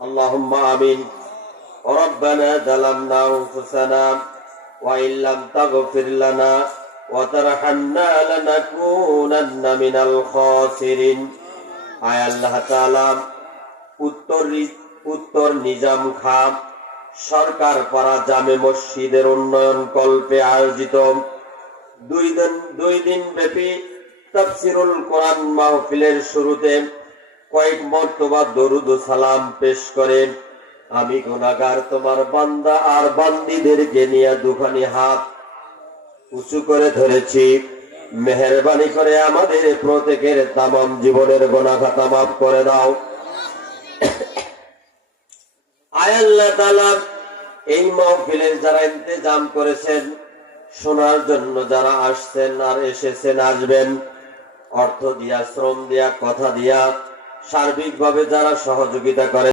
اللهم آمين. ربنا ظلمنا أنفسنا وإن لم تغفر لنا وترحمنا لنكونن من الخاسرين. আয় আল্লাহ তাআলা, উত্তর নিজাম খাঁ সরকার পাড়া জামে মসজিদের উন্নয়ন কল্পে আয়োজিত দুই দিন ব্যাপী তাফসীরুল কোরআন মাহফিলের শুরুতে কয়েক মর্তবা দরুদ ও সালাম পেশ করে আমি গুনাহগার তোমার বান্দা আর বান্দীদেরকে নিয়ে দুখানি হাত উঁচু করে ধরেছি। মেহেরবানি করে আমাদের প্রত্যেকের তামাম জীবনের গুনাহ খাতা মাফ করে দাও। আয় আল্লাহ তাআলা, এই মাহফিলের যারা ইন্তেজাম করেছেন, শোনার জন্য যারা আসছেন আর এসেছেন, আসবেন, অর্থ দিয়া, শ্রম দিয়া, কথা দিয়া, সার্বিকভাবে যারা সহযোগিতা করে